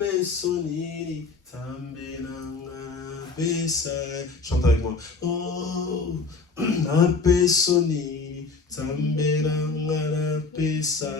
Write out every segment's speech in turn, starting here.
pesonini, tambenanga pesa. Chante avec moi. Oh, na pesonini, tambenanga pesa.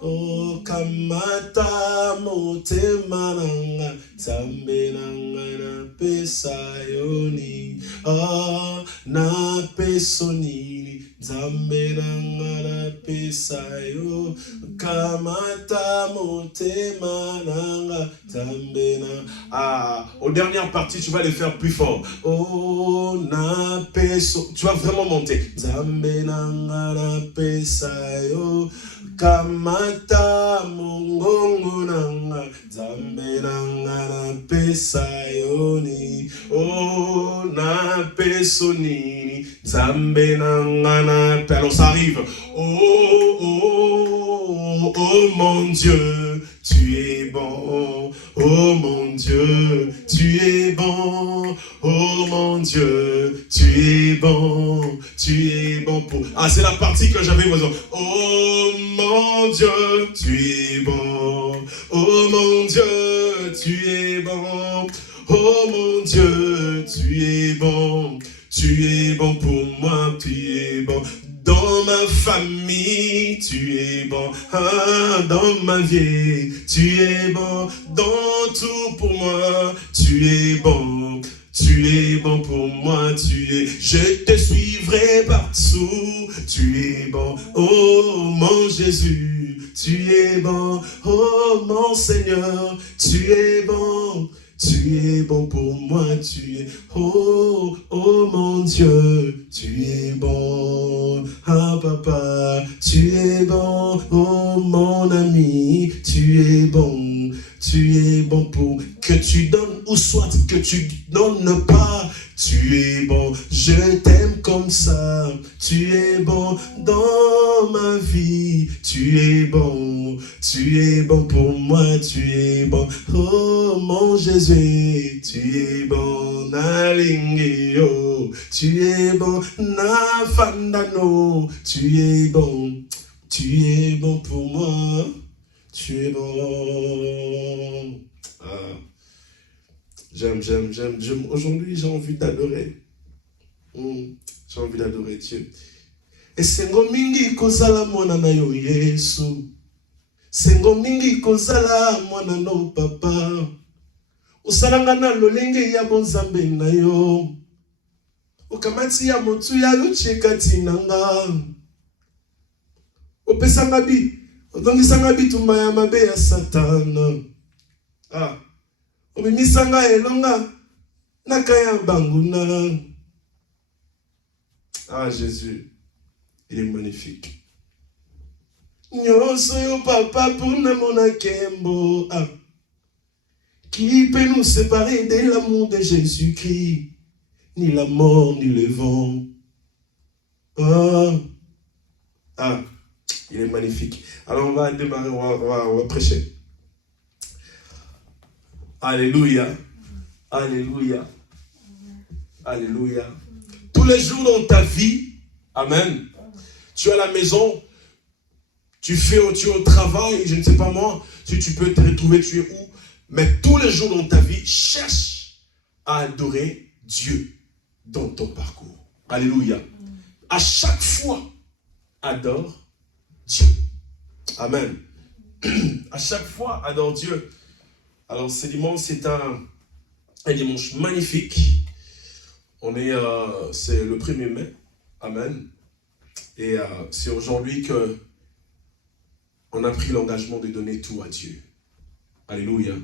Oh, kamata motemananga, tambenanga pesa yoni. Oh, na pesonini, tambenanga pesa yo. Kamata motemananga, tambena. Ah, aux dernières parties, tu vas les faire plus fort. Oh, na peso. Tu vas vraiment monter. Zambenanga na pesa yo. Kamata mongongo nanga. Zambenanga na pesa yoni. Oh, na peso nini. Zambenanga na pesa. Alors ça arrive. Oh, oh, oh mon Dieu, tu es bon. Oh mon Dieu, tu es bon. Oh mon Dieu, tu es bon. Tu es bon pour... Ah, c'est la partie que j'avais besoin. Oh mon Dieu, tu es bon. Oh mon Dieu, tu es bon. Oh mon Dieu, tu es bon. Tu es bon pour moi, tu es bon. Dans ma famille, tu es bon. Ah, dans ma vie, tu es bon. Dans tout pour moi, tu es bon. Tu es bon pour moi, tu es. Je te suivrai partout. Tu es bon. Oh mon Jésus, tu es bon. Oh mon Seigneur, tu es bon. Tu es bon pour moi, tu es, oh, oh mon Dieu, tu es bon, ah papa, tu es bon, oh mon ami, tu es bon pour que tu donnes ou soit que tu donnes pas, tu es bon, je t'aime comme ça, tu es bon dans ma vie, tu es bon pour moi, tu es bon, oh mon Jésus, tu es bon, Nalingio, tu es bon, Nafandano, tu es bon pour moi, tu es bon. Ah. J'aime. Aujourd'hui, j'ai envie d'adorer. J'ai envie d'adorer Dieu. Et sengo mingi kozala mwana na yo Yesu. Sengo mingi kozala mwana no papa. Usalanga na lolenge ya bonzambe na yo. Ukamati ya motu ya lucheka tinanga. Opesanga bi. Odongisanga bitumba ya mabe ya satana. Ah. Obimisanga elonga nakaya banguna. Ah Jésus, il est magnifique. Nyoso yo papa pour namona kembo. Ah. Qui peut nous séparer de l'amour de Jésus-Christ? Ni la mort, ni le vent. Ah. Ah. Il est magnifique. Alors on va démarrer, on va prêcher. Alléluia. Alléluia. Alléluia. Tous les jours dans ta vie, amen, tu es à la maison, tu es au travail, je ne sais pas moi, si tu peux te retrouver, tu es où, mais tous les jours dans ta vie, cherche à adorer Dieu dans ton parcours. Alléluia. À chaque fois, adore Dieu. Amen. À chaque fois, adore Dieu. Alors, ce dimanche, c'est un dimanche magnifique. C'est le 1er mai. Amen. Et c'est aujourd'hui que on a pris l'engagement de donner tout à Dieu. Alléluia.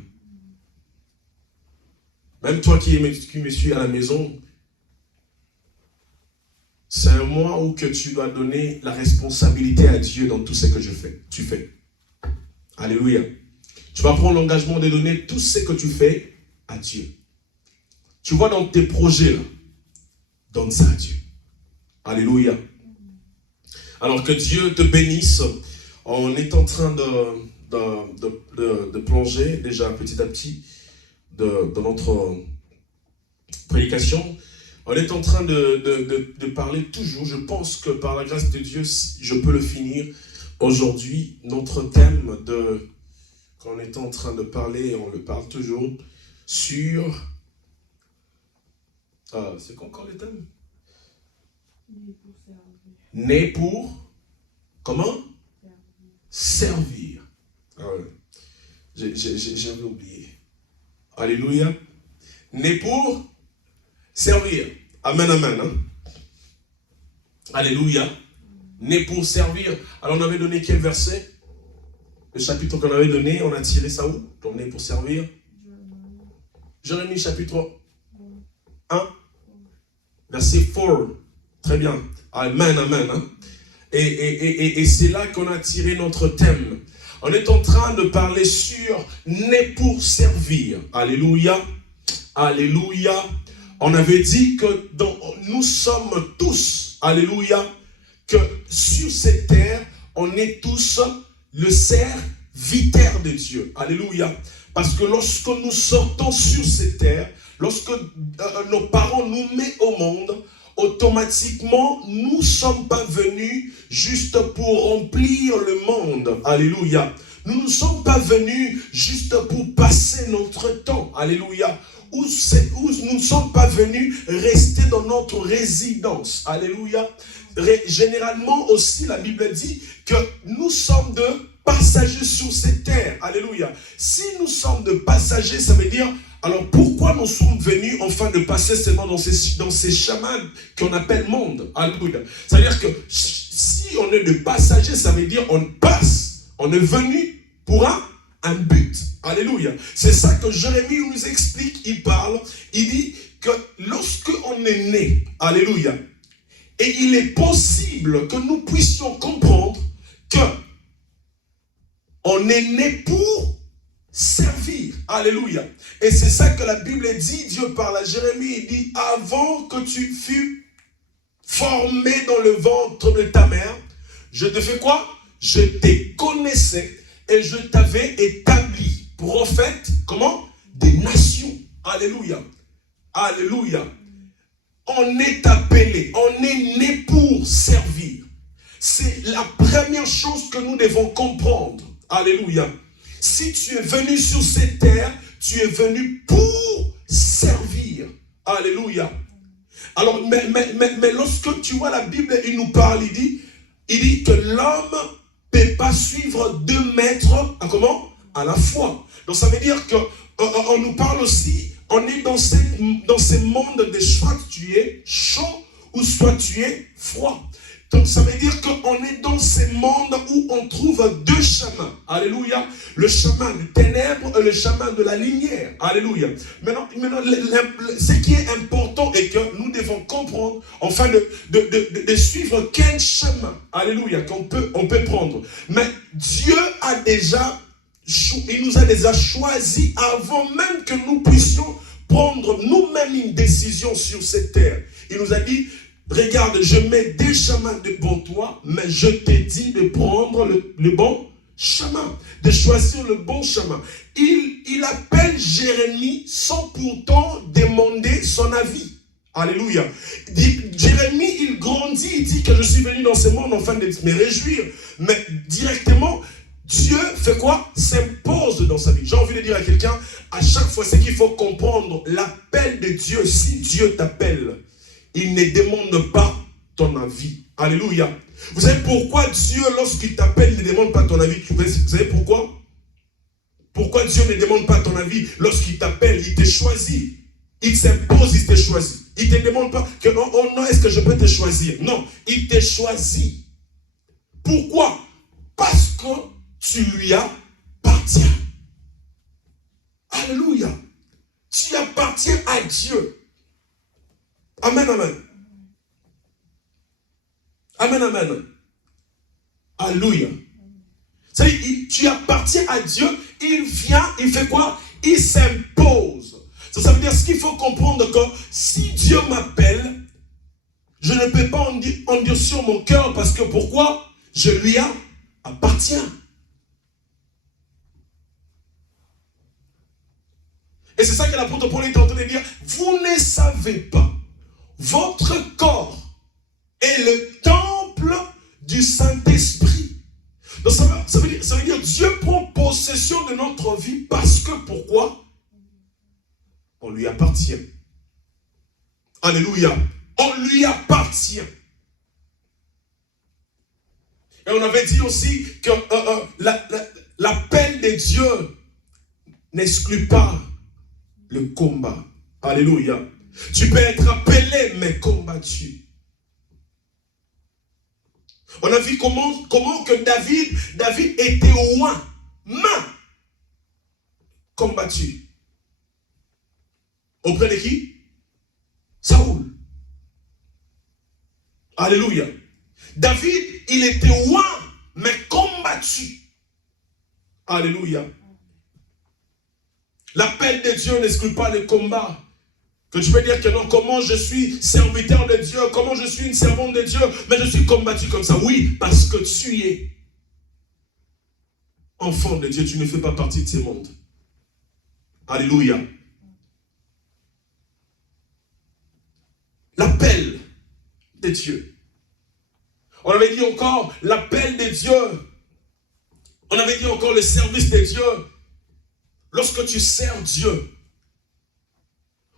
Même toi qui me suis à la maison, c'est un mois où que tu dois donner la responsabilité à Dieu dans tout ce que tu fais. Alléluia. Tu vas prendre l'engagement de donner tout ce que tu fais à Dieu. Tu vois dans tes projets là, donne ça à Dieu. Alléluia. Alors que Dieu te bénisse. On est en train de plonger déjà petit à petit dans notre prédication. On est en train de parler toujours. Je pense que par la grâce de Dieu, je peux le finir aujourd'hui. Notre thème qu'on est en train de parler, et on le parle toujours, sur... c'est quoi encore le thème? Né pour... Comment? Servir. J'avais oublié. Alléluia. Né pour servir. Amen, amen. Hein? Alléluia. Né pour servir. Alors on avait donné quel verset? Le chapitre qu'on avait donné, on a tiré ça où? Donc né pour servir. Jérémie chapitre 1. Verset 4. Très bien. Amen, amen. Hein? Et c'est là qu'on a tiré notre thème. On est en train de parler sur né pour servir. Alléluia. Alléluia. On avait dit que nous sommes tous, alléluia, que sur cette terre, on est tous le serviteur de Dieu. Alléluia. Parce que lorsque nous sortons sur cette terre, lorsque nos parents nous mettent au monde, automatiquement, nous ne sommes pas venus juste pour remplir le monde. Alléluia. Nous ne sommes pas venus juste pour passer notre temps. Alléluia. Où nous ne sommes pas venus rester dans notre résidence. Alléluia. Généralement aussi, la Bible dit que nous sommes de passagers sur cette terre. Alléluia. Si nous sommes de passagers, ça veut dire... Alors pourquoi nous sommes venus enfin de passer seulement dans ces chemins qu'on appelle monde? Alléluia. C'est-à-dire que si on est de passagers, ça veut dire on passe. On est venu pour un but. Alléluia. C'est ça que Jérémie nous explique. Il parle. Il dit que lorsque on est né, alléluia, et il est possible que nous puissions comprendre que on est né pour servir. Alléluia. Et c'est ça que la Bible dit. Dieu parle à Jérémie. Il dit, avant que tu fus formé dans le ventre de ta mère, je te fais quoi? Je t'ai connaissé et je t'avais établi prophète, comment? Des nations. Alléluia. Alléluia. On est appelé, on est né pour servir. C'est la première chose que nous devons comprendre. Alléluia. Si tu es venu sur cette terre, tu es venu pour servir. Alléluia. Alors, mais lorsque tu vois la Bible, il nous parle, il dit que l'homme ne peut pas suivre 2 maîtres, comment? À la fois. Donc ça veut dire que on nous parle aussi, on est dans ces mondes de soit tu es chaud ou soit tu es froid. Donc ça veut dire qu'on est dans ces mondes où on trouve 2 chemins. Alléluia. Le chemin du ténèbre et le chemin de la lumière. Alléluia. Maintenant ce qui est important est que nous devons comprendre, enfin de suivre quel chemin. Alléluia. On peut prendre. Mais Dieu a déjà, il nous a déjà choisi avant même que nous puissions prendre nous-mêmes une décision sur cette terre. Il nous a dit, regarde, je mets 2 chemins devant toi, mais je t'ai dit de prendre le bon chemin, de choisir le bon chemin. Il appelle Jérémie sans pourtant demander son avis. Alléluia. Jérémie, il grandit, il dit que je suis venu dans ce monde afin de me réjouir. Mais directement, Dieu fait quoi? S'impose dans sa vie. J'ai envie de dire à quelqu'un, à chaque fois, c'est qu'il faut comprendre l'appel de Dieu. Si Dieu t'appelle, il ne demande pas ton avis. Alléluia. Vous savez pourquoi Dieu, lorsqu'il t'appelle, il ne demande pas ton avis? Vous savez pourquoi? Pourquoi Dieu ne demande pas ton avis? Lorsqu'il t'appelle, il te choisit. Il s'impose, il te choisit. Il ne te demande pas que non, oh non, est-ce que je peux te choisir? Non, il te choisit. Pourquoi? Parce que tu lui appartiens. Alléluia. Tu appartiens à Dieu. Amen, amen. Amen, amen. Alléluia. C'est-à-dire, tu appartiens à Dieu, il vient, il fait quoi? Il s'impose. Ça veut dire, ce qu'il faut comprendre, que si Dieu m'appelle, je ne peux pas en dire sur mon cœur, parce que pourquoi? Je lui appartiens. Et c'est ça que l'apôtre Paul est en train de dire. Vous ne savez pas. Votre corps est le temple du Saint-Esprit. Donc ça veut dire Dieu prend possession de notre notre vie parce que pourquoi? On lui appartient. Alléluia. On lui appartient. Et on avait dit aussi que l'appel de Dieu n'exclut pas le combat. Alléluia. Tu peux être appelé mais combattu. On a vu comment que David était au moins combattu. Auprès de qui? Saoul. Alléluia. David, il était loin, mais combattu. Alléluia. L'appel de Dieu n'exclut pas le combat. Que tu peux dire que non, comment je suis serviteur de Dieu, comment je suis une servante de Dieu, mais je suis combattu comme ça. Oui, parce que tu es enfant de Dieu, tu ne fais pas partie de ce monde. Alléluia. L'appel de Dieu. On avait dit encore l'appel de Dieu. On avait dit encore le service de Dieu. Lorsque tu sers Dieu,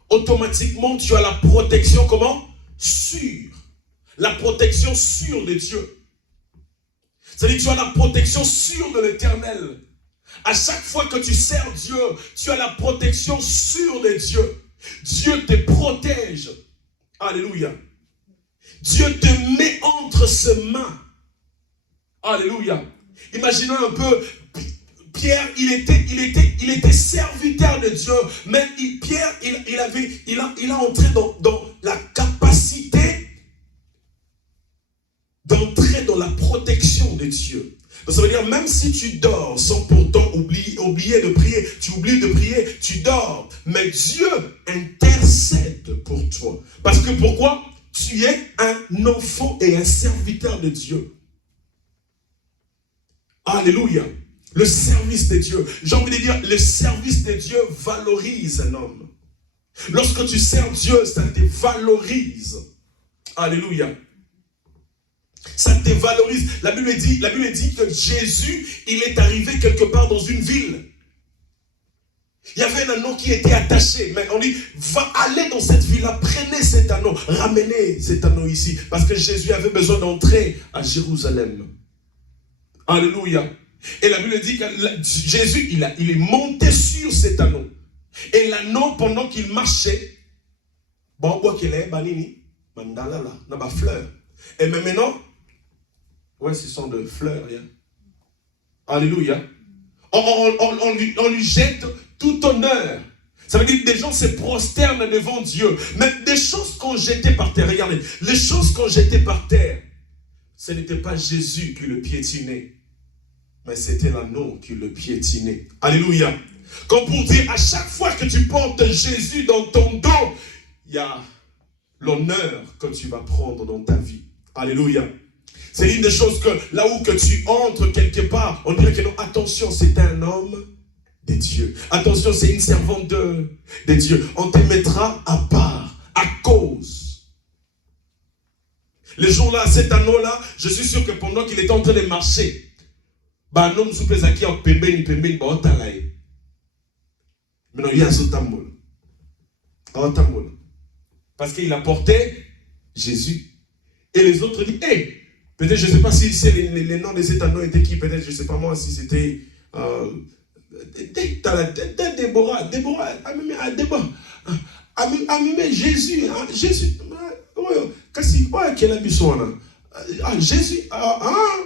automatiquement tu as la protection comment? Sûre. La protection sûre de Dieu. C'est-à-dire que tu as la protection sûre de l'Éternel. À chaque fois que tu sers Dieu, tu as la protection sûre de Dieu. Dieu te protège. Alléluia. Dieu te met entre ses mains. Alléluia. Imaginons un peu, Pierre, il était serviteur de Dieu. Même Pierre, il a entré dans la capacité d'entrer dans la protection de Dieu. Donc ça veut dire, même si tu dors sans pourtant oublier de prier, tu oublies de prier, tu dors. Mais Dieu intercède pour toi. Parce que pourquoi? Tu es un enfant et un serviteur de Dieu. Alléluia. Le service de Dieu. J'ai envie de dire, le service de Dieu valorise un homme. Lorsque tu sers Dieu, ça te valorise. Alléluia. Ça te valorise. La Bible dit que Jésus, il est arrivé quelque part dans une ville. Il y avait un anneau qui était attaché. Mais on dit, va aller dans cette ville-là, prenez cet anneau, ramenez cet anneau ici. Parce que Jésus avait besoin d'entrer à Jérusalem. Alléluia. Et la Bible dit que Jésus, il est monté sur cet anneau. Et l'anneau, pendant qu'il marchait, bon, quoi qu'il est, banini, mandala là, n'a pas fleur. Et même maintenant, ouais, ce sont de fleurs. Yeah. Alléluia. On lui jette tout honneur. Ça veut dire que des gens se prosternent devant Dieu. Mais des choses qu'on jetait par terre, regardez, les choses qu'on jetait par terre, ce n'était pas Jésus qui le piétinait, mais c'était l'anneau qui le piétinait. Alléluia. Comme pour dire, à chaque fois que tu portes Jésus dans ton dos, il y a l'honneur que tu vas prendre dans ta vie. Alléluia. C'est une des choses que, là où que tu entres quelque part, on dirait que non, attention, c'est un homme de Dieu. Attention, c'est une servante de Dieu. On te mettra à part, à cause. Les jours-là, cet anneau-là, je suis sûr que pendant qu'il était en train de marcher, un homme souple qui a pembeni, maintenant il y a ce tambour. Parce qu'il a porté Jésus. Et les autres disent, hey, peut-être, je ne sais pas si les noms de cet anneau étaient qui, peut-être, je ne sais pas moi si c'était Déborah, Jésus, Jésus, Jésus,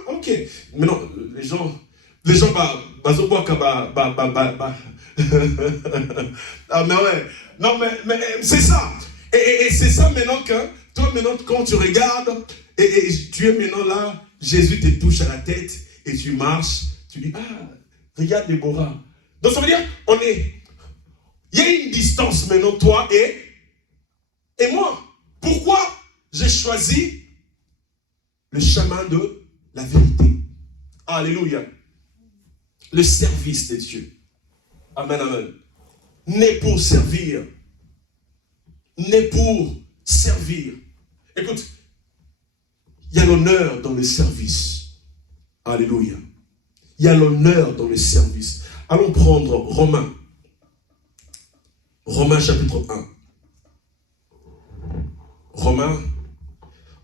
ok. Mais non, les gens, ah, mais ouais, non, mais c'est ça. Et c'est ça maintenant que, toi maintenant, quand tu regardes, et tu es maintenant là, Jésus te touche à la tête, et tu marches, tu dis, ah, regarde Déborah. Donc ça veut dire, il y a une distance maintenant, toi et moi. Pourquoi j'ai choisi le chemin de la vérité? Alléluia. Le service de Dieu. Amen, amen. Né pour servir. Né pour servir. Écoute, il y a l'honneur dans le service. Alléluia. Il y a l'honneur dans le service. Allons prendre Romains. Romains chapitre 1.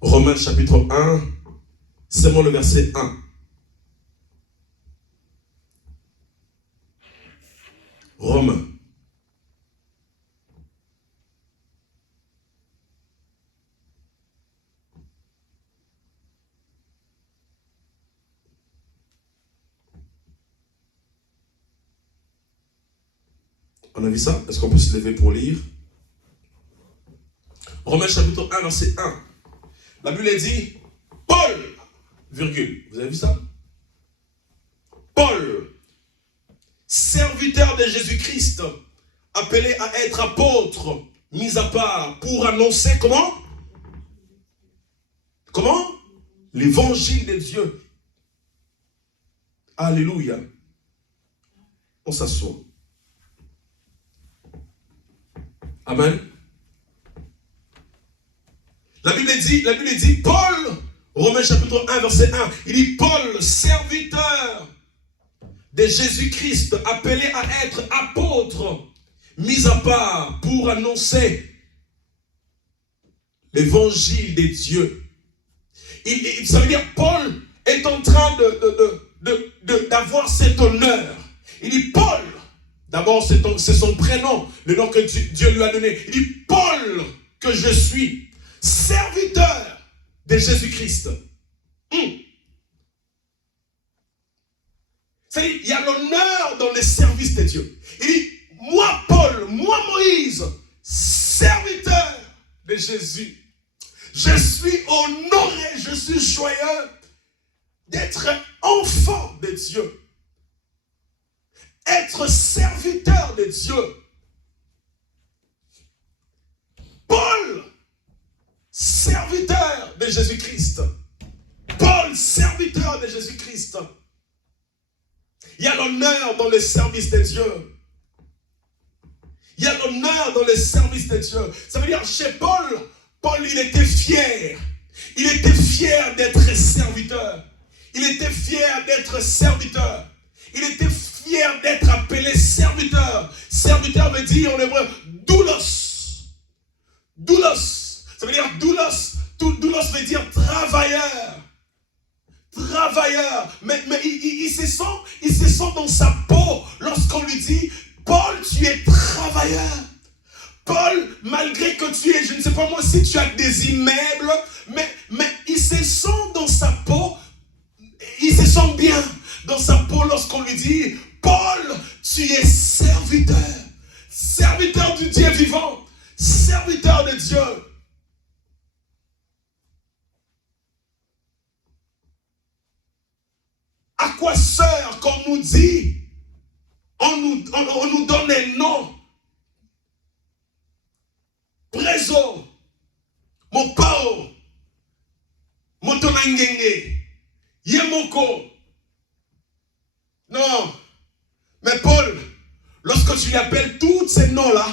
Romains chapitre 1, seulement le verset 1. Romains. On a vu ça? Est-ce qu'on peut se lever pour lire? Romains chapitre 1, verset 1. La Bible dit, Paul, virgule. Vous avez vu ça? Paul, serviteur de Jésus-Christ, appelé à être apôtre, mis à part pour annoncer comment? Comment? L'évangile de Dieu. Alléluia. On s'assoit. Amen. La Bible dit, Paul, Romains chapitre 1, verset 1, il dit, Paul, serviteur de Jésus-Christ, appelé à être apôtre, mis à part pour annoncer l'évangile de Dieu. Ça veut dire, Paul est en train d'avoir cet honneur. Il dit, Paul, d'abord c'est son prénom, le nom que Dieu lui a donné. Il dit, Paul, que je suis, serviteur de Jésus-Christ. C'est-à-dire, il y a l'honneur dans le service de Dieu. Il dit, moi Paul, moi Moïse, serviteur de Jésus, je suis honoré, je suis joyeux d'être enfant de Dieu. Être serviteur de Dieu. Paul, serviteur de Jésus-Christ. Paul, serviteur de Jésus-Christ. Il y a l'honneur dans le service de Dieu. Il y a l'honneur dans le service de Dieu. Ça veut dire, chez Paul, il était fier. Il était fier d'être serviteur. Il était fier d'être serviteur. Il était fier d'être appelé serviteur. Serviteur veut dire en hébreu, doulos. Doulos. Ça veut dire doulos. Doulos veut dire travailleur. Travailleur. Mais il se sent dans sa peau lorsqu'on lui dit, Paul, tu es travailleur. Paul, malgré que tu es, je ne sais pas moi si tu as des immeubles, mais il se sent dans sa peau, il se sent bien dans sa peau lorsqu'on lui dit, Paul, tu es serviteur. Serviteur du Dieu vivant. Serviteur de Dieu. À quoi sert qu'on nous dit, on nous donne un nom. Prezo, Mopao, Motonangenge, Yemoko. Non, mais Paul, lorsque tu l'appelles tous ces noms-là,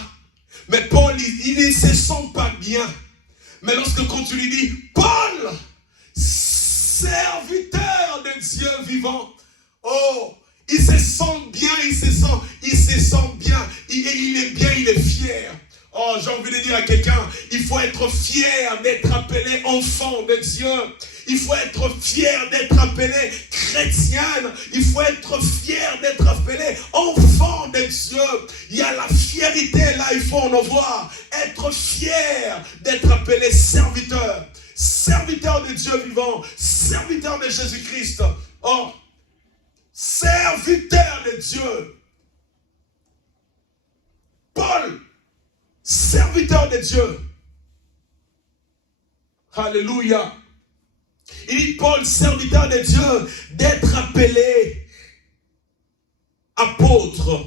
mais Paul, il ne se sent pas bien. Mais lorsque quand tu lui dis, Paul, serviteur de Dieu vivant, oh, il se sent bien, il se sent bien, il est bien, il est fier. Oh, j'ai envie de dire à quelqu'un, il faut être fier d'être appelé enfant de Dieu. Il faut être fier d'être appelé chrétienne. Il faut être fier d'être appelé enfant de Dieu. Il y a la fierté là, il faut en avoir. Être fier d'être appelé serviteur. Serviteur de Dieu vivant. Serviteur de Jésus-Christ. Oh, serviteur de Dieu. Paul, serviteur de Dieu. Alléluia. Il dit, Paul, serviteur de Dieu, d'être appelé apôtre.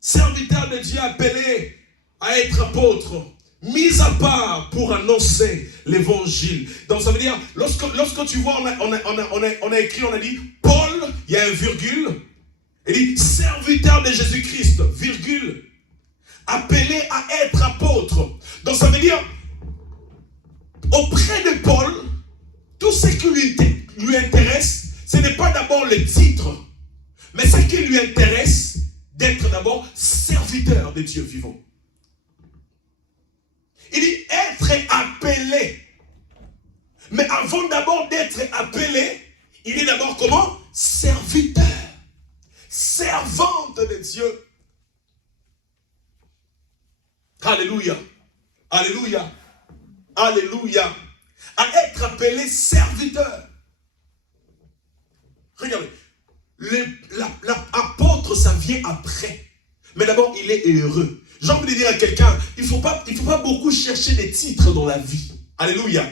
Serviteur de Dieu appelé à être apôtre. Mis à part pour annoncer l'évangile. Donc ça veut dire, lorsque tu vois, on a écrit, on a dit, Paul, il y a un virgule. Il dit, serviteur de Jésus-Christ, virgule. Appelé à être apôtre. Donc ça veut dire, auprès de Paul, tout ce qui lui intéresse, ce n'est pas d'abord le titre, Mais ce qui lui intéresse, d'être d'abord serviteur de Dieu vivant. Il dit être appelé. Mais avant d'abord d'être appelé, il est d'abord comment? Serviteur. Servante de Dieu. Alléluia. Alléluia. Alléluia. À être appelé serviteur. Regardez. L'apôtre, ça vient après. Mais d'abord, il est heureux. J'ai envie de dire à quelqu'un, il ne faut pas beaucoup chercher des titres dans la vie. Alléluia.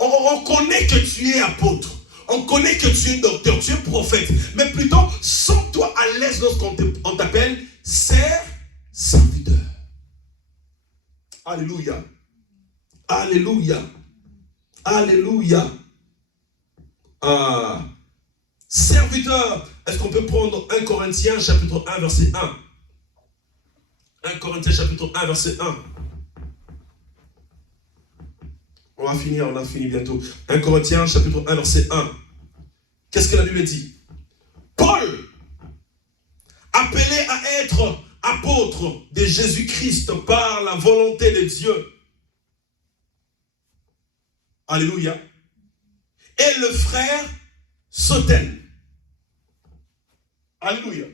On connaît que tu es apôtre. On connaît que tu es docteur, tu es prophète. Mais plutôt, sens-toi à l'aise lorsqu'on t'appelle serviteur. Alléluia. Alléluia. Alléluia. Serviteur. Est-ce qu'on peut prendre 1 Corinthiens chapitre 1 verset 1? 1 Corinthiens chapitre 1 verset 1. On a fini bientôt. 1 Corinthiens chapitre 1 verset 1. Qu'est-ce que la Bible dit? Paul, appelé à être apôtre de Jésus-Christ par la volonté de Dieu. Alléluia. Et le frère Sostène. Alléluia.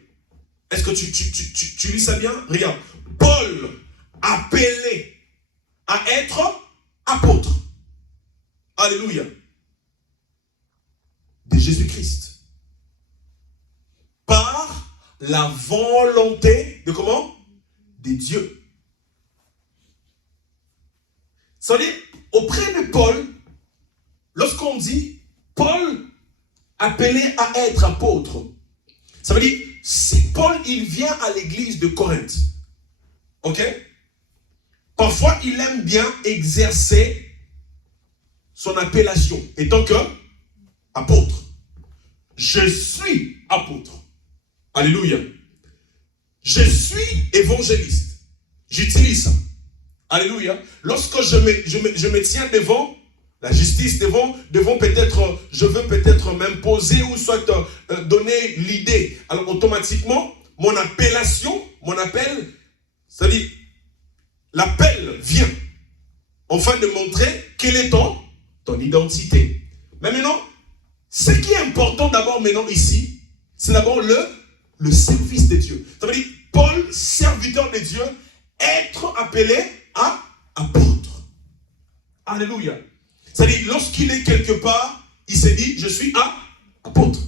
Est-ce que tu lis ça bien? Regarde. Paul, appelé à être apôtre. Alléluia. De Jésus-Christ. Par la volonté de comment? De Dieu. Ça veut dire, auprès de Paul, lorsqu'on dit Paul appelé à être apôtre, ça veut dire, si Paul, il vient à l'église de Corinthe, ok? Parfois, il aime bien exercer son appellation, étant que apôtre. Je suis apôtre. Alléluia. Je suis évangéliste. J'utilise ça. Alléluia. Lorsque je me tiens devant la justice, devant peut-être, je veux peut-être m'imposer ou soit donner l'idée. Alors automatiquement, mon appellation, mon appel, c'est-à-dire, l'appel vient afin de montrer quelle est ton identité. Mais maintenant, ce qui est important d'abord maintenant ici, c'est d'abord le service de Dieu. Ça veut dire, Paul, serviteur de Dieu, être appelé à apôtre. Alléluia. C'est-à-dire, lorsqu'il est quelque part, il s'est dit, je suis apôtre.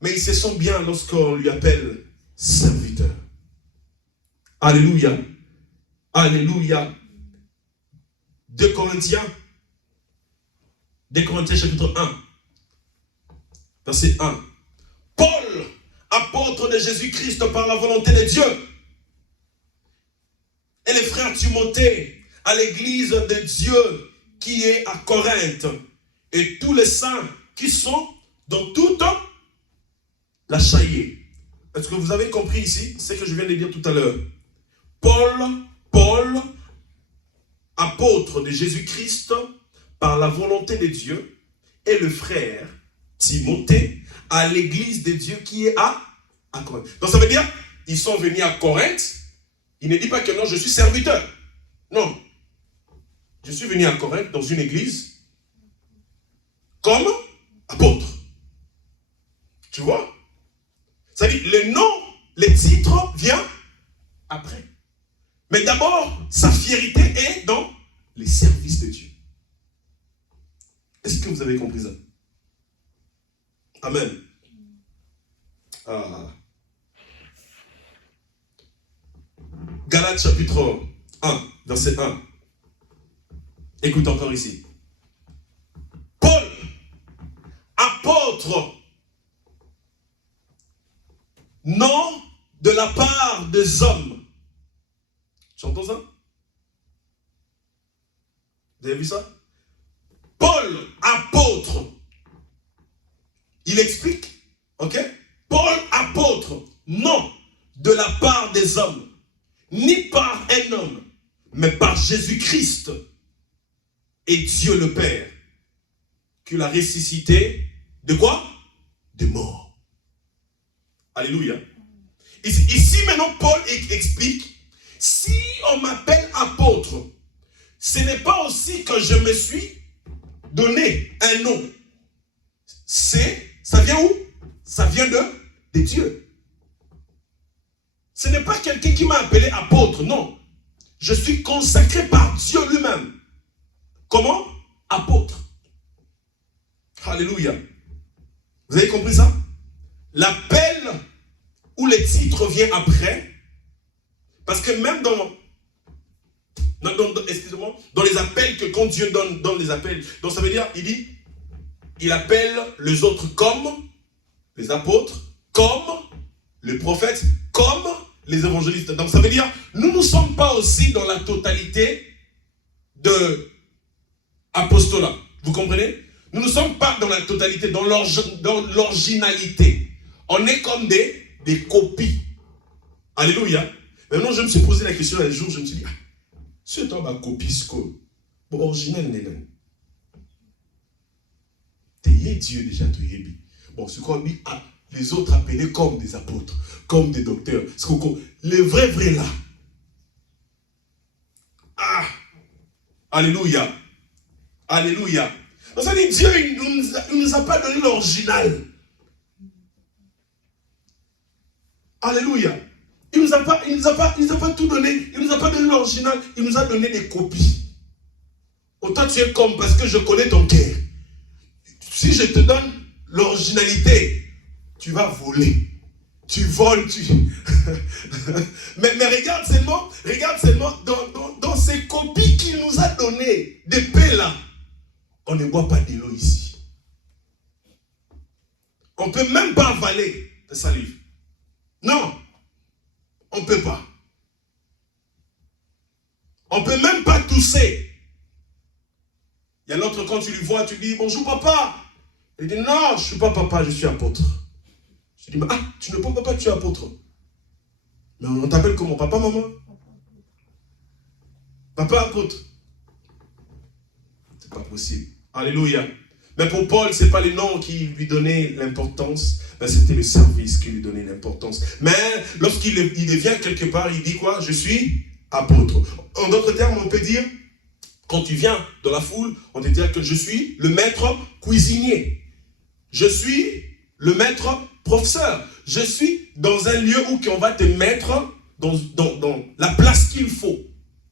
Mais il se sent bien lorsqu'on lui appelle serviteur. Alléluia. Alléluia. 2 Corinthiens chapitre 1. Verset 1. Paul, apôtre de Jésus-Christ par la volonté de Dieu. Et les frères Timothée, à l'église de Dieu qui est à Corinthe. Et tous les saints qui sont dans toute la Chaïe. Est-ce que vous avez compris ici ce que je viens de dire tout à l'heure? Paul, apôtre de Jésus-Christ par la volonté de Dieu, et le frère Timothée à l'église de Dieu qui est à Corinthe. Donc ça veut dire, ils sont venus à Corinthe, il ne dit pas que non, je suis serviteur. Non. Je suis venu à Corinthe dans une église comme apôtre. Tu vois? Ça veut dire, le nom, le titre vient après. Mais d'abord, sa fierté est dans les services de Dieu. Est-ce que vous avez compris ça? Amen. Galates chapitre 1, verset 1. Écoute encore ici. Paul, apôtre, non de la part des hommes. Tu entends ça? Vous avez vu ça? Paul, apôtre. Il explique, ok? Paul, apôtre, non de la part des hommes, ni par un homme, mais par Jésus-Christ et Dieu le Père, qui l'a ressuscité de quoi? de mort. Alléluia. Ici maintenant, Paul explique, si on m'appelle apôtre, ce n'est pas aussi que je me suis donné un nom. Ça vient où? Ça vient de Dieu. Ce n'est pas quelqu'un qui m'a appelé apôtre, non. Je suis consacré par Dieu lui-même. Comment? Apôtre. Alléluia. Vous avez compris ça? L'appel ou le titre vient après. Parce que même dans les appels que quand Dieu donne les appels, donc ça veut dire, il appelle les autres comme les apôtres, comme les prophètes, comme les évangélistes. Donc ça veut dire, nous ne sommes pas aussi dans la totalité de apostolat. Vous comprenez? Nous ne sommes pas dans la totalité, dans l'originalité. On est comme des copies. Alléluia. Maintenant, je me suis posé la question un jour, je me suis dit, c'est toi ma copie, ce que original n'est pas. T'es Dieu déjà, tu es bien. Bon, ce qu'on dit, les autres appelés comme des apôtres, comme des docteurs. Les vrais là. Ah! Alléluia. Alléluia. Donc ça dit, Dieu, il ne nous a pas donné l'original. Alléluia. Il nous a pas tout donné. Il ne nous a pas donné l'original. Il nous a donné des copies. Autant tu es comme, parce que je connais ton cœur. Si je te donne l'originalité, tu vas voler. Tu voles, mais regarde seulement dans ces copies qu'il nous a données, des paix là, on ne boit pas de l'eau ici. On ne peut même pas avaler de salive. Non, on ne peut pas. On ne peut même pas tousser. Il y a l'autre, quand tu lui vois, tu dis bonjour papa. Il dit non, je ne suis pas papa, je suis apôtre. Je dis, mais tu ne peux pas papa, tu es apôtre. Mais on t'appelle comment? Papa, maman? Papa, apôtre. C'est pas possible. Alléluia. Mais pour Paul, ce n'est pas les noms qui lui donnaient l'importance, mais c'était le service qui lui donnait l'importance. Mais lorsqu'il devient quelque part, il dit quoi? Je suis apôtre. En d'autres termes, on peut dire, quand tu viens dans la foule, on peut dire que je suis le maître cuisinier. Je suis le maître professeur. Je suis dans un lieu où on va te mettre dans la place qu'il faut.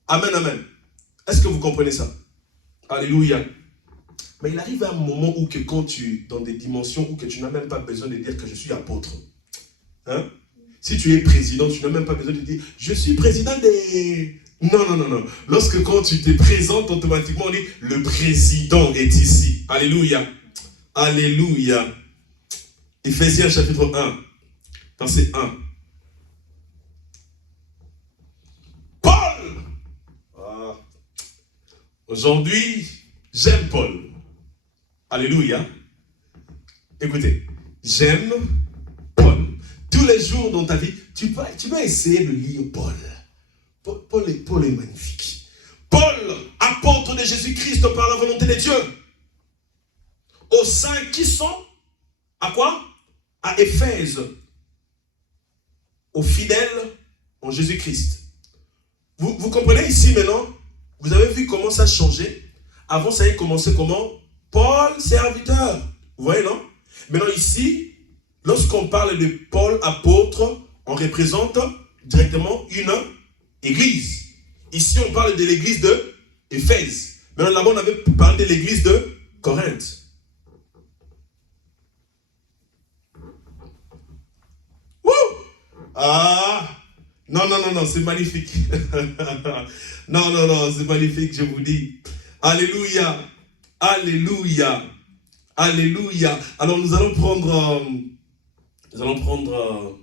Amen, amen. Est-ce que vous comprenez ça? Alléluia. Mais il arrive un moment où que quand tu dans des dimensions où que tu n'as même pas besoin de dire que je suis apôtre. Hein? Si tu es président, tu n'as même pas besoin de dire je suis président des... Non. Lorsque quand tu te présentes, automatiquement on dit le président est ici. Alléluia. Alléluia. Éphésiens chapitre 1, verset 1. Paul. Aujourd'hui, j'aime Paul. Alléluia. Écoutez, j'aime Paul. Tous les jours dans ta vie, tu vas essayer de lire Paul. Paul est magnifique. Paul, apôtre de Jésus-Christ par la volonté de Dieu. Aux saints qui sont, à quoi? À Éphèse. Aux fidèles en Jésus-Christ. Vous comprenez ici maintenant? Vous avez vu comment ça a changé? Avant, ça a commencé comment? Paul, serviteur. Vous voyez, non? Maintenant ici, lorsqu'on parle de Paul, apôtre, on représente directement une église. Ici, on parle de l'église de Éphèse. Maintenant, là-bas, on avait parlé de l'église de Corinthe. Non, c'est magnifique. non, c'est magnifique, je vous dis. Alléluia. Alléluia. Alléluia. Alors, nous allons prendre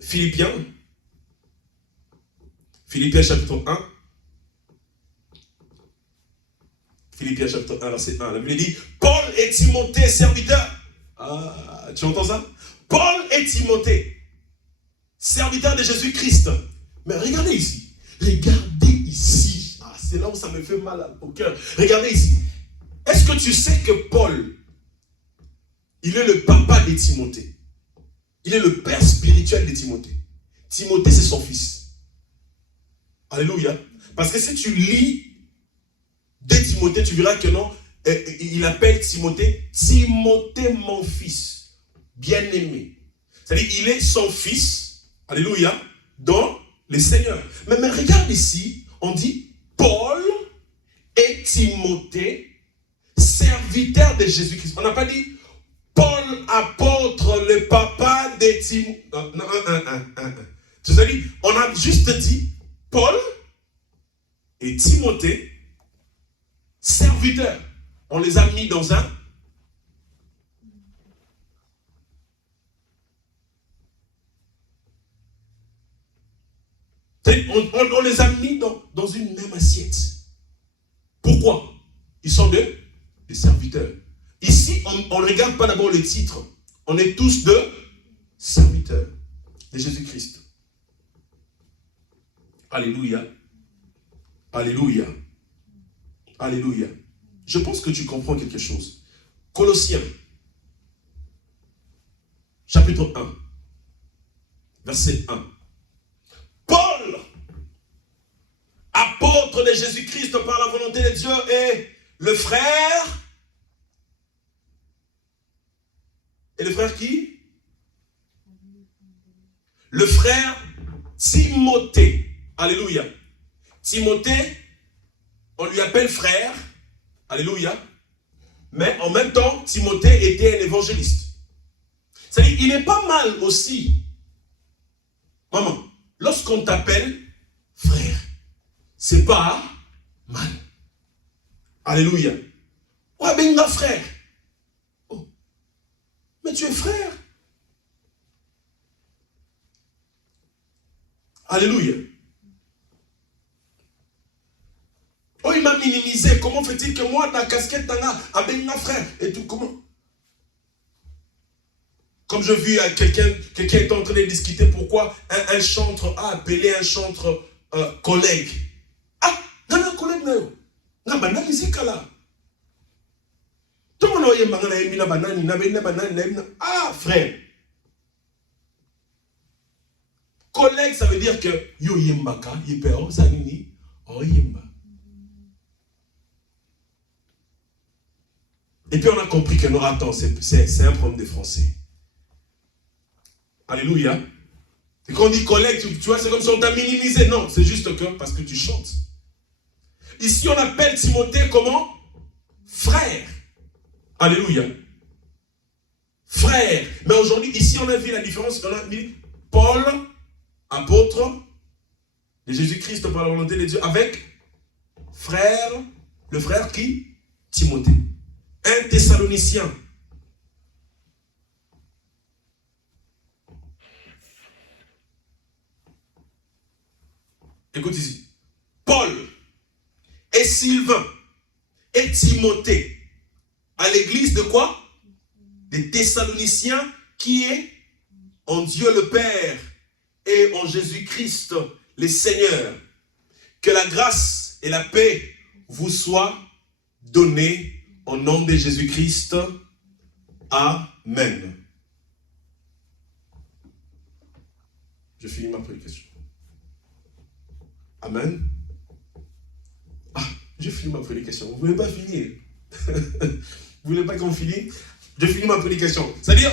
Philippiens chapitre 1. Philippiens chapitre 1, verset 1. La Bible dit, Paul et Timothée, serviteurs. Tu entends ça? Paul et Timothée, serviteurs de Jésus-Christ. Mais regardez ici. C'est là où ça me fait mal au cœur. Regardez ici. Est-ce que tu sais que Paul il est le papa de Timothée. Il est le père spirituel de Timothée. Timothée, c'est son fils. Alléluia. Parce que si tu lis de Timothée, tu verras que non, il appelle Timothée, Timothée mon fils, bien-aimé. C'est-à-dire, il est son fils, alléluia, dans le Seigneur. Mais regarde ici, on dit Paul et Timothée, serviteurs de Jésus-Christ. On n'a pas dit Paul, apôtre, le papa de Timothée. Non, c'est-à-dire, on a juste dit Paul et Timothée, serviteurs. On les a mis dans un... On les a mis dans une même assiette. Pourquoi? Ils sont des serviteurs. Ici, on ne regarde pas d'abord les titres. On est tous de serviteurs de Jésus-Christ. Alléluia. Alléluia. Alléluia. Je pense que tu comprends quelque chose. Colossiens, chapitre 1, verset 1. Paul, apôtre de Jésus-Christ par la volonté de Dieu, et le frère. Et le frère qui? Le frère Timothée. Alléluia. Timothée, on lui appelle frère. Alléluia. Mais en même temps, Timothée était un évangéliste. C'est-à-dire, il n'est pas mal aussi. Maman, lorsqu'on t'appelle frère, c'est pas mal. Alléluia. Ouais, ben, il frère. Oh. Mais tu es frère. Alléluia. Oh, il m'a minimisé. Comment fait-il que moi, ta casquette, t'as ben, frère. Et tout, comment? Comme je vis quelqu'un est en train de discuter pourquoi un chantre a appelé un chantre collègue. Ah, non, collègue, non. Non, bah, non, c'est là. Tout le monde ah, frère. Collègue, ça veut dire que yo yembaka, yepero, zanini, oh yemba. Et puis on a compris que non, attends, c'est un problème de français. Alléluia. Et quand on dit collègue, tu vois, c'est comme si on t'a minimisé. Non, c'est juste que parce que tu chantes. Ici, on appelle Timothée comment? Frère. Alléluia. Frère. Mais aujourd'hui, ici, on a vu la différence. On a mis Paul, apôtre de Jésus-Christ par la volonté de Dieu, avec frère, le frère qui? Timothée. Un Thessalonicien. Écoute ici. Paul et Sylvain et Timothée à l'église de quoi? Des Thessaloniciens qui est en Dieu le Père et en Jésus-Christ le Seigneur. Que la grâce et la paix vous soient données au nom de Jésus-Christ. Amen. Je finis ma prédication. Amen. Ah, j'ai fini ma prédication. Vous ne voulez pas finir? Vous ne voulez pas qu'on finisse? Je finis ma prédication. C'est-à-dire,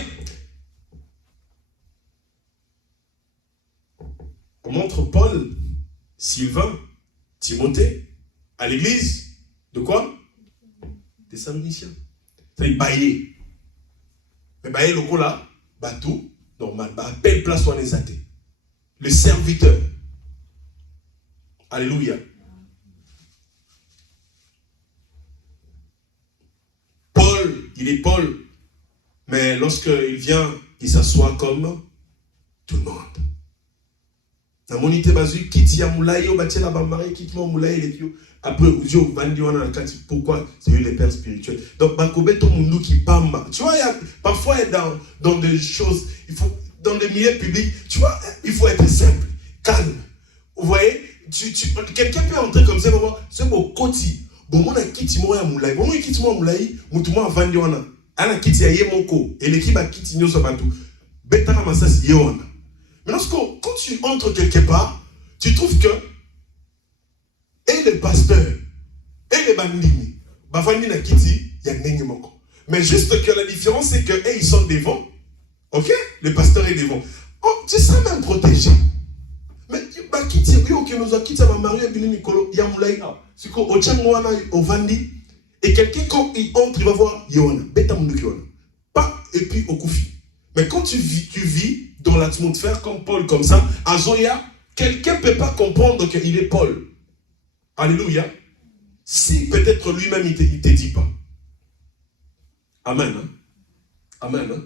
on montre Paul, Sylvain, Timothée à l'église de quoi? Des Thessaloniciens. C'est-à-dire, bailler. Mais bailler le coup là, bateau, normal, belle place où on est athée. Le serviteur. Alléluia. Paul, il est Paul, mais lorsqu'il vient, il s'assoit comme tout le monde. La monité basue, quitte ya moulaï, on bâtit la bambari, quitte mon moulaï, et puis après, pourquoi? C'est eux les pères spirituels. Donc, Bakobe, tout le monde qui pamba. Tu vois, parfois, dans des choses, dans des milieux publics, tu vois, il faut être simple, calme. Vous voyez? Quelqu'un peut entrer comme ça, c'est mon côté. Bon, on a quitté moi à moulaï. Bon, on a quitté moi à moulaï, moutouma à Vandiwana. ana kiti ya yemoko et l'équipe a kiti nyoso batu betana masasi yewana. Mais quand tu entres quelque part, tu trouves que et les pasteurs et les bandits bafandi na kiti ya ndenge moko. Mais juste que la différence c'est que ils sont devant. OK? Le pasteur est devant. Oh, tu seras même protégé. Mais bah kiti yo que nous a kiti ma Mario bini Nicolo ya mulai. C'est que au tchangwana au vandi et quelqu'un quand il entre il va voir yona beta mundu yona. Pas et puis au koufi. Mais quand tu vis dans l'atmosphère comme Paul comme ça, à Zoya, quelqu'un peut pas comprendre qu'il est Paul. Alléluia. Si peut-être lui-même il te dit pas. Amen. Hein? Amen. Hein?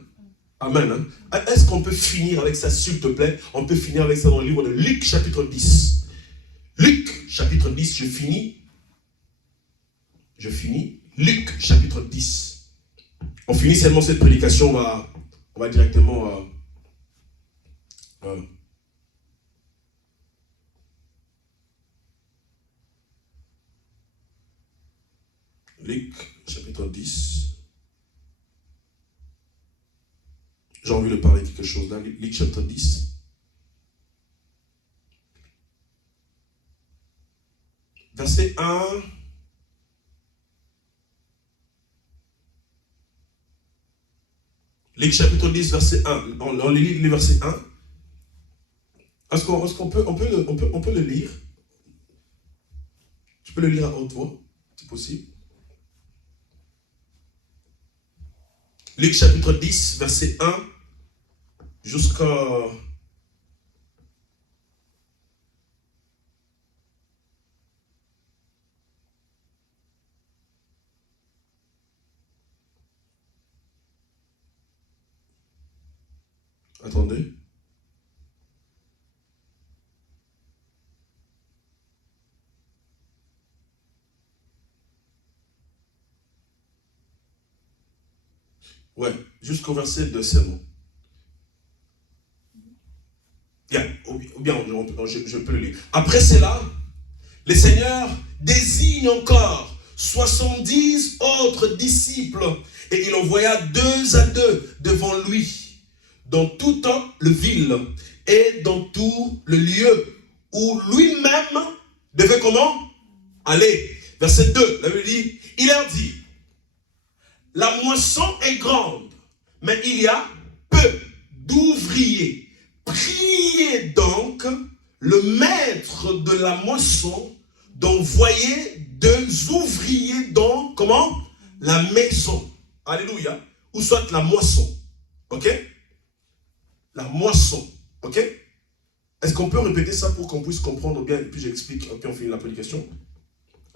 Amen. Hein? Est-ce qu'on peut finir avec ça, s'il te plaît? On peut finir avec ça dans le livre de Luc, chapitre 10. Luc, chapitre 10, je finis. Luc, chapitre 10. On finit seulement cette prédication, on va directement... Luc, chapitre 10. J'ai envie de parler de quelque chose là. Luc, chapitre 10. Verset 1. Luc, chapitre 10, verset 1. On lit le verset 1. Est-ce qu'on peut le lire? Tu peux le lire à haute voix, c'est possible. Luc chapitre 10, verset 1 jusqu'à... Attendez. Ouais, jusqu'au verset 2 seulement. Bien, ou bien je peux le lire. Après cela, le Seigneur désigne encore 70 autres disciples et il envoya 2 à 2 devant lui dans toute le ville et dans tout le lieu où lui-même devait comment? Aller. Verset 2, la Bible dit, il leur dit, la moisson est grande, mais il y a peu d'ouvriers. Priez donc le maître de la moisson d'envoyer 2 ouvriers dans, comment? La maison. Alléluia. Ou soit la moisson. Ok? La moisson. Ok? Est-ce qu'on peut répéter ça pour qu'on puisse comprendre bien et puis j'explique et puis on finit la prédication?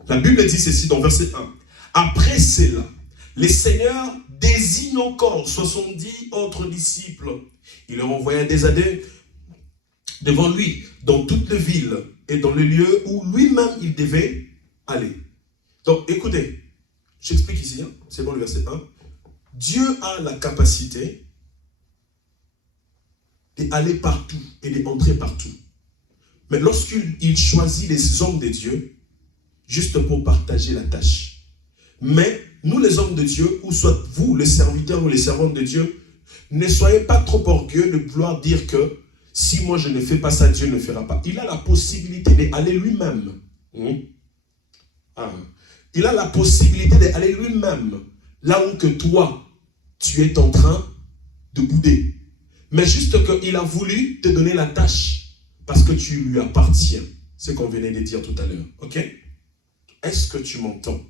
La Bible dit ceci dans verset 1. Après cela, les seigneurs désignent encore 70 autres disciples. Il leur envoya des adeptes devant lui, dans toute la ville et dans le lieu où lui-même il devait aller. Donc, écoutez, j'explique ici, hein, c'est bon le verset 1. Dieu a la capacité d'aller partout et d'entrer partout. Mais lorsqu'il choisit les hommes de Dieu, juste pour partager la tâche. Mais nous les hommes de Dieu, ou soit vous les serviteurs ou les servantes de Dieu, ne soyez pas trop orgueilleux de vouloir dire que si moi je ne fais pas ça, Dieu ne fera pas. Il a la possibilité d'aller lui-même. Il a la possibilité d'aller lui-même là où que toi, tu es en train de bouder. Mais juste qu'il a voulu te donner la tâche parce que tu lui appartiens. C'est ce qu'on venait de dire tout à l'heure. Ok? Est-ce que tu m'entends?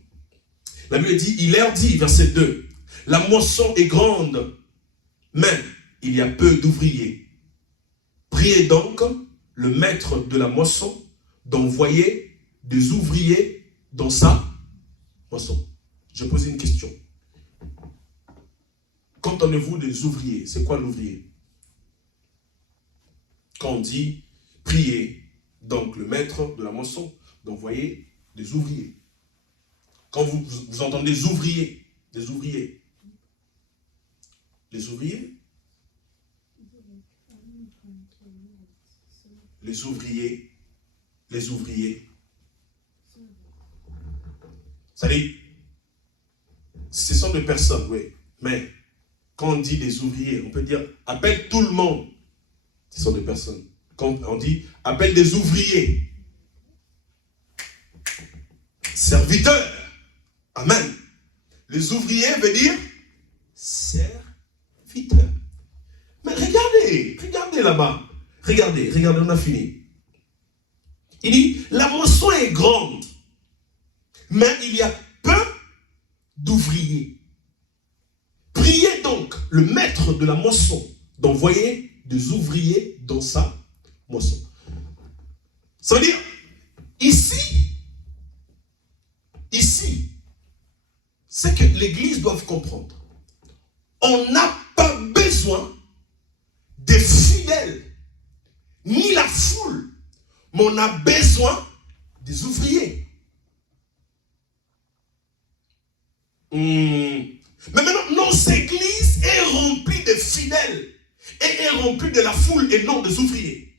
La Bible dit, il leur dit, verset 2, la moisson est grande, mais il y a peu d'ouvriers. Priez donc le maître de la moisson d'envoyer des ouvriers dans sa moisson. Je pose une question. Qu'entendez-vous des ouvriers? C'est quoi l'ouvrier? Quand on dit priez donc le maître de la moisson d'envoyer des ouvriers. Quand vous entendez des ouvriers, les ouvriers, les ouvriers, c'est-à-dire, ce sont des personnes, oui. Mais quand on dit des ouvriers, on peut dire appelle tout le monde. Ce sont des personnes. Quand on dit appelle des ouvriers, serviteurs. Amen. Les ouvriers veut dire serviteurs. Mais regardez là-bas. Regardez, on a fini. Il dit, la moisson est grande, mais il y a peu d'ouvriers. Priez donc le maître de la moisson d'envoyer des ouvriers dans sa moisson. Ça veut dire, ici, c'est que l'Église doit comprendre. On n'a pas besoin des fidèles, ni la foule, mais on a besoin des ouvriers. Mais maintenant, nos églises sont remplies de fidèles et est remplies de la foule et non des ouvriers.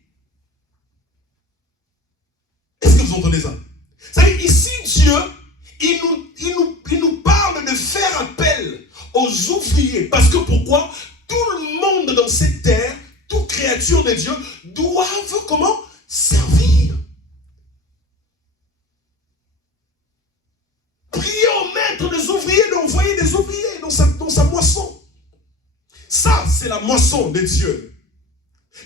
Est-ce que vous entendez ça? C'est-à-dire, ici, Dieu, il nous parle de faire appel aux ouvriers. Parce que pourquoi? Tout le monde dans cette terre, toute créature de Dieu, doivent comment? Servir. Priez au maître des ouvriers d'envoyer des ouvriers dans sa moisson. Ça, c'est la moisson de Dieu.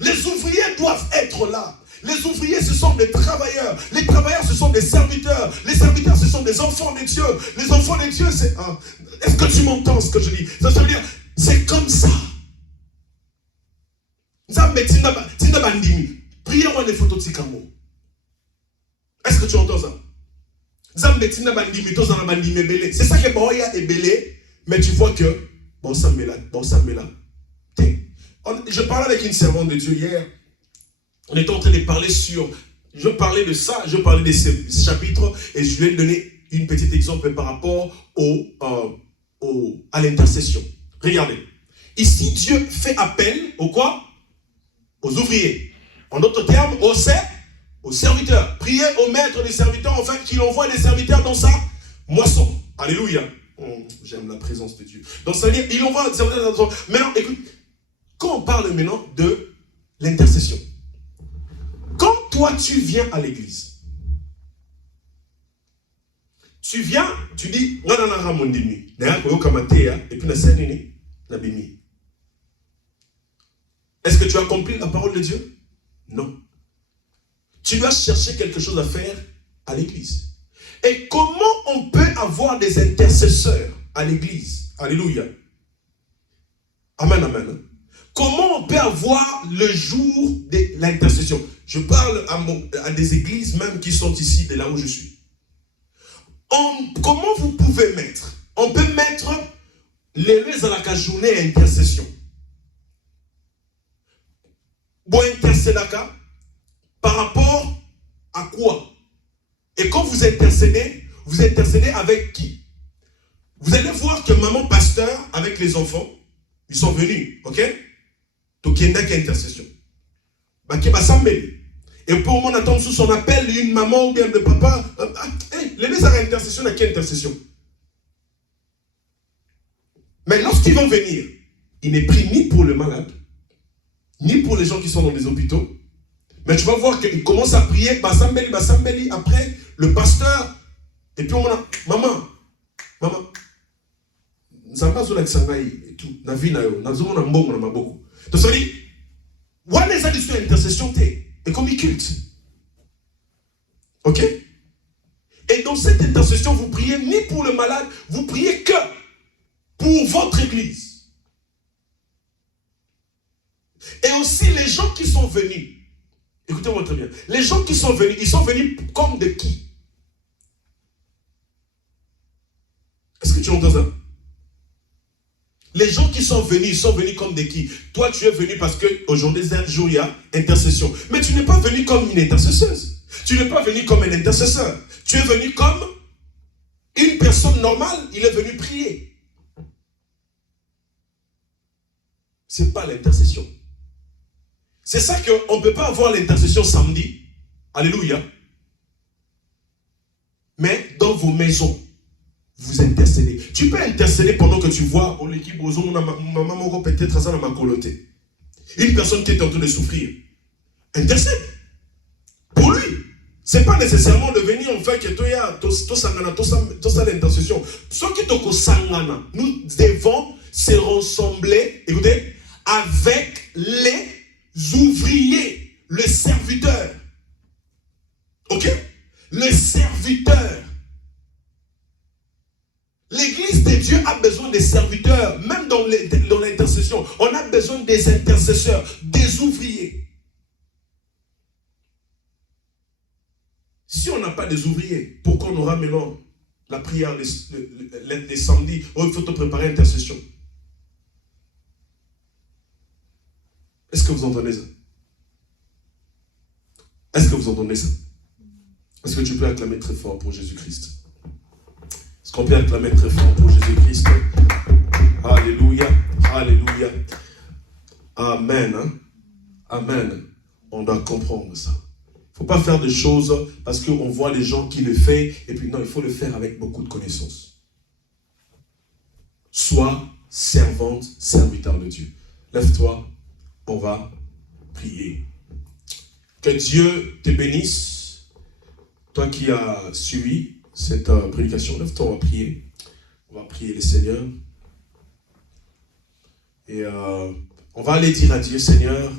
Les ouvriers doivent être là. Les ouvriers, ce sont des travailleurs. Les travailleurs, ce sont des serviteurs. Les serviteurs, ce sont des enfants de Dieu. Les enfants de Dieu, c'est... Est-ce que tu m'entends ce que je dis? Ça veut dire, c'est comme ça. Priez moi les photos de Sikamo. Est-ce que tu entends ça? C'est ça que Boya est belé, mais tu vois que bon ça me là. Je parlais avec une servante de Dieu hier. On était en train de parler je parlais de ça, je parlais de ces chapitres et je lui ai donné une petite exemple par rapport à l'intercession. Regardez. Ici, Dieu fait appel aux quoi? Aux ouvriers. En d'autres termes, aux serviteurs. Priez au maître des serviteurs, enfin, qu'il envoie les serviteurs dans sa moisson. Alléluia. J'aime la présence de Dieu. Donc, ça veut dire, il envoie les serviteurs dans sa moisson. Maintenant, écoute, quand on parle maintenant de l'intercession, quand toi, tu viens à l'église, tu viens, tu dis, est-ce que tu as compris la parole de Dieu? Non. Tu dois chercher quelque chose à faire à l'église. Et comment on peut avoir des intercesseurs à l'église? Alléluia. Amen, amen. Comment on peut avoir le jour de l'intercession? Je parle à des églises même qui sont ici, de là où je suis. Comment vous pouvez mettre? On peut mettre les à la journée intercession. Bon, intercédaka, par rapport à quoi? Et quand vous intercédez avec qui? Vous allez voir que maman pasteur, avec les enfants, ils sont venus, ok? Donc il y a une intercession. Et pour moi, on attend sous son appel une maman ou bien de papa. Les deux à intercession, à quelle intercession? Mais lorsqu'ils vont venir, il n'est pris ni pour le malade, ni pour les gens qui sont dans les hôpitaux. Mais tu vas voir qu'il commence à prier, Bassambeli, après le pasteur. Et puis on a, maman, Zamba Zola Xangai et tout, Navina, Nazomona Mbongo, Namaboko. Donc ça dit, on les a dit sur l'intercession, et comme ils culte. Ok? Et dans cette intercession, vous priez ni pour le malade, vous priez que pour votre église. Et aussi les gens qui sont venus. Écoutez-moi très bien. Les gens qui sont venus, ils sont venus comme de qui? Est-ce que tu entends ça? Les gens qui sont venus, ils sont venus comme de qui? Toi, tu es venu parce qu'aujourd'hui, c'est un jour, il y a intercession. Mais tu n'es pas venu comme une intercesseuse. Tu n'es pas venu comme un intercesseur. Tu es venu comme une personne normale. Il est venu prier. Ce n'est pas l'intercession. C'est ça qu'on ne peut pas avoir l'intercession samedi. Alléluia. Mais dans vos maisons, vous intercédez. Tu peux intercéder pendant que tu vois l'équipe maman peut-être ça dans ma coloté. Une personne qui est en train de souffrir. Intercède. Pour lui. Ce n'est pas nécessairement de venir en fait que tu as l'intercession. Ce qui est sangana, nous devons se rassembler, écoutez, avec les ouvriers, le serviteur. Ok? Le serviteur. L'église de Dieu a besoin des serviteurs, même dans l'intercession. On a besoin des intercesseurs, des ouvriers. Si on n'a pas des ouvriers, pourquoi on aura maintenant la prière les samedis? Oh, il faut te préparer à l'intercession. Est-ce que vous entendez ça? Est-ce que vous entendez ça? Est-ce que tu peux acclamer très fort pour Jésus-Christ? Est-ce qu'on peut acclamer très fort pour Jésus-Christ? Alléluia, alléluia. Amen. Hein? Amen. On doit comprendre ça. Il ne faut pas faire des choses parce qu'on voit les gens qui le font et puis non, il faut le faire avec beaucoup de connaissances. Sois servante, serviteur de Dieu. Lève-toi, on va prier. Que Dieu te bénisse. Toi qui as suivi cette prédication, lève-toi, on va prier. On va prier le Seigneur. Et on va aller dire à Dieu, Seigneur,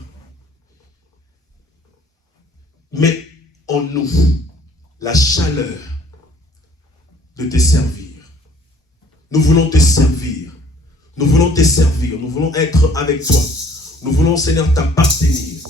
mets en nous la chaleur de te servir. Nous voulons te servir. Nous voulons te servir. Nous voulons être avec toi. Nous voulons, Seigneur, t'appartenir.